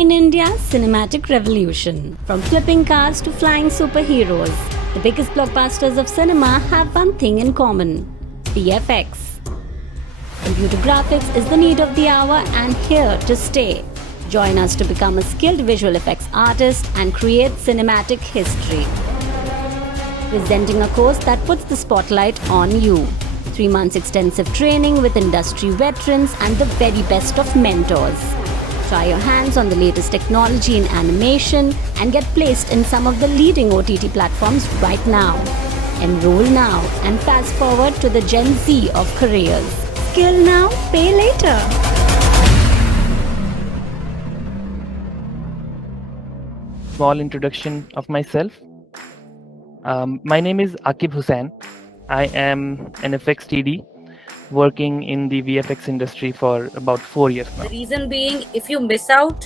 Join India's cinematic revolution. From flipping cars to flying superheroes, the biggest blockbusters of cinema have one thing in common: VFX. Computer graphics is the need of the hour and here to stay. Join us to become a skilled visual effects artist and create cinematic history. Presenting a course that puts the spotlight on you. 3 months extensive training with industry veterans and the very best of mentors. Try your hands on the latest technology in animation and get placed in some of the leading OTT platforms right now. Enroll now and fast forward to the Gen Z of careers. Skill now, pay later. Small introduction of myself. My name is Akib Hussain. I am an FX TD working in the VFX industry for about 4 years now. The reason being, if you miss out,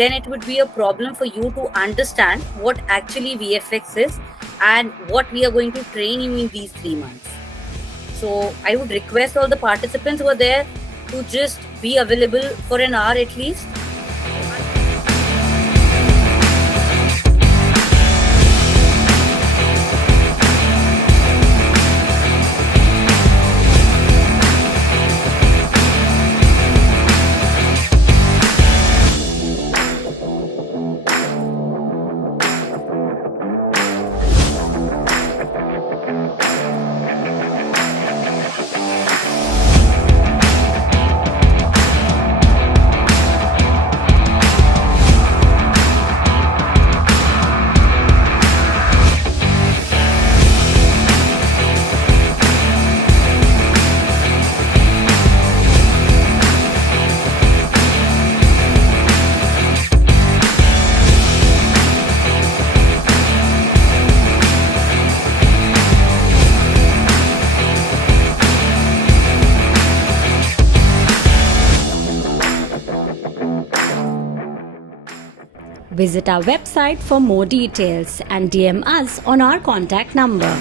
then it would be a problem for you to understand what actually VFX is and what we are going to train you in these 3 months. So I would request all the participants who are there to just be available for an hour at least. Visit our website for more details and DM us on our contact number.